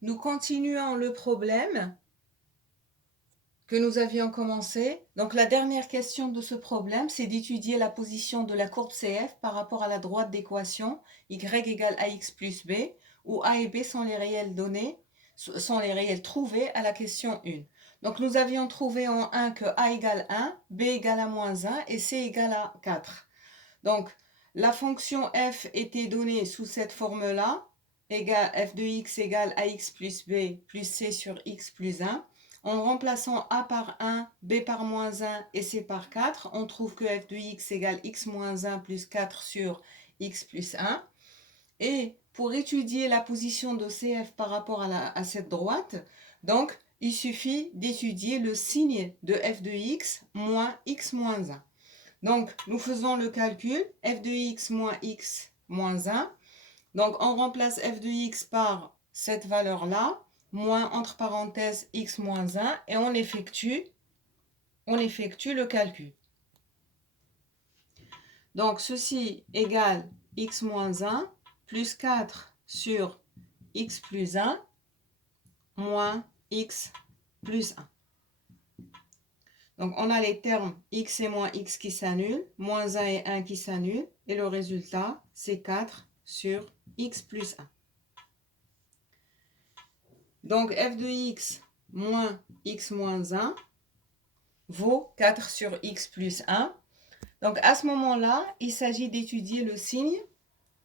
Nous continuons le problème que nous avions commencé. Donc la dernière question de ce problème, c'est d'étudier la position de la courbe CF par rapport à la droite d'équation y égale ax plus b, où a et b sont les réelles données, sont les réels trouvés à la question 1. Donc nous avions trouvé en 1 que a égale 1, b égale à moins 1 et c égale à 4. Donc la fonction f était donnée sous cette forme-là, f de x égale ax plus b plus c sur x plus 1. En remplaçant a par 1, b par moins 1 et c par 4, on trouve que f de x égale x moins 1 plus 4 sur x plus 1. Et pour étudier la position de CF par rapport à cette droite, donc il suffit d'étudier le signe de f de x moins x moins 1. Donc nous faisons le calcul, f de x moins x moins 1. Donc on remplace f de x par cette valeur-là, moins entre parenthèses x moins 1, et on effectue le calcul. Donc ceci égale x moins 1 plus 4 sur x plus 1 moins x plus 1. Donc on a les termes x et moins x qui s'annulent, moins 1 et 1 qui s'annulent, et le résultat c'est 4 sur x plus 1. Donc f de x moins x moins 1 vaut 4 sur x plus 1. Donc à ce moment-là, il s'agit d'étudier le signe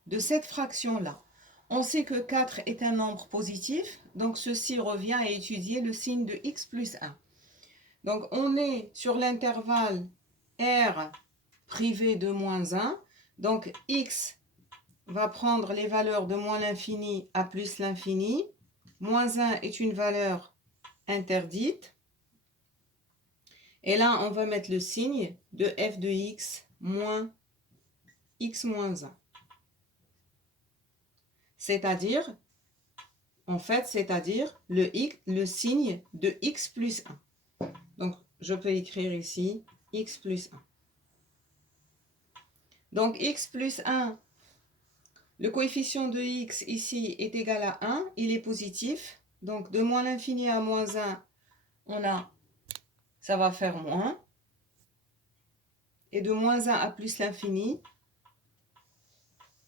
de cette fraction-là. On sait que 4 est un nombre positif, donc ceci revient à étudier le signe de x plus 1. Donc on est sur l'intervalle R privé de moins 1, donc x va prendre les valeurs de moins l'infini à plus l'infini. Moins 1 est une valeur interdite. Et là, on va mettre le signe de f de x moins x moins 1. C'est-à-dire, le signe de x plus 1. Donc, je peux écrire ici x plus 1. Donc, x plus 1, le coefficient de x ici est égal à 1, il est positif. Donc, de moins l'infini à moins 1, ça va faire moins. Et de moins 1 à plus l'infini,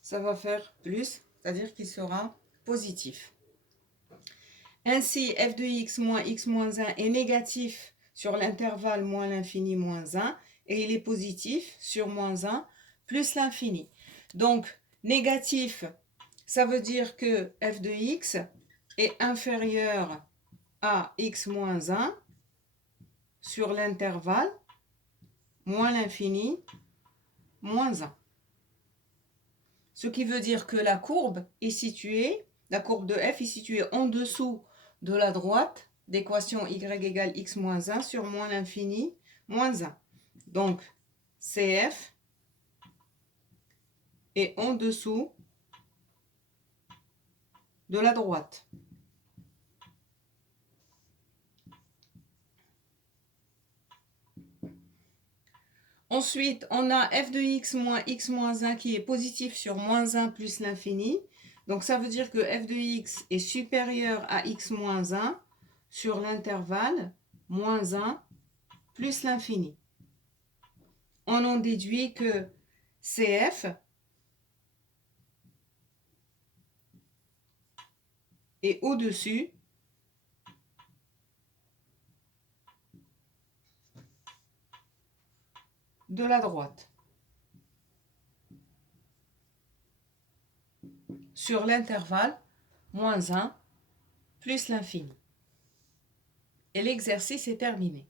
ça va faire plus, c'est-à-dire qu'il sera positif. Ainsi, f de x moins 1 est négatif sur l'intervalle moins l'infini moins 1 et il est positif sur moins 1 plus l'infini. Donc, négatif, ça veut dire que f de x est inférieur à x moins 1 sur l'intervalle moins l'infini moins 1. Ce qui veut dire que la courbe de f est située en dessous de la droite d'équation y égale x moins 1 sur moins l'infini moins 1. Donc, CF est en dessous de la droite. Ensuite, on a f de x moins 1 qui est positif sur moins 1 plus l'infini. Donc, ça veut dire que f de x est supérieur à x moins 1 sur l'intervalle moins 1 plus l'infini. On en déduit que CF est au-dessus de la droite sur l'intervalle moins 1 plus l'infini. Et l'exercice est terminé.